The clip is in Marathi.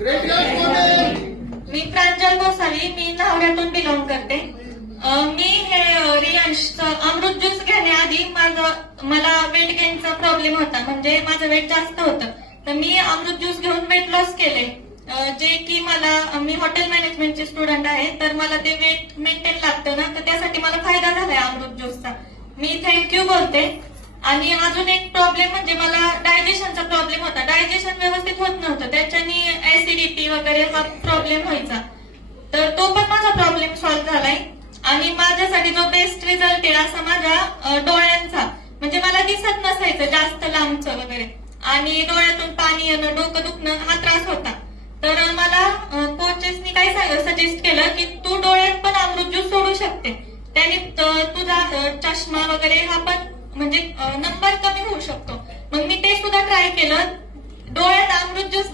मी प्रांजल गोसावी, मी नावड्यातून बिलॉंग करते. मी हे रियांशचं अमृत ज्यूस घेण्याआधी मला वेट गेनचा प्रॉब्लेम होता, म्हणजे माझं वेट जास्त होतं. तर मी अमृत ज्यूस घेऊन वेट लॉस केले, जे की मी हॉटेल मॅनेजमेंटचे स्टुडंट आहे, तर मला ते वेट मेंटेन लागतं ना, तर त्यासाठी मला फायदा झालाय अमृत ज्यूसचा. मी थँक्यू बोलते. आणि अजून एक प्रॉब्लेम म्हणजे मला डायजेशनचा प्रॉब्लेम होता, डायजेशन व्यवस्थित होत नव्हतं, त्याच्यानी ऍसिडिटी वगैरे हा प्रॉब्लेम व्हायचा. तर तो पण माझा प्रॉब्लेम सॉल्व्ह झालाय. आणि माझ्यासाठी जो बेस्ट रिझल्ट आहे असा माझ्या डोळ्यांचा, म्हणजे मला दिसत नसायचं जास्त लांबचं वगैरे, आणि डोळ्यातून पाणी येणं, डोकं दुखणं हा त्रास होता. तर मला कोचेसनी काय सजेस्ट केलं की तू डोळ्यात पण अमृत ज्यूस सोडू शकते, त्याने तुझा चष्मा वगैरे हा पण म्हणजे नंबर कमी होऊ शकतो. मग मी ते सुद्धा ट्राय केलं, डोळ्यात अमृत ज्यूस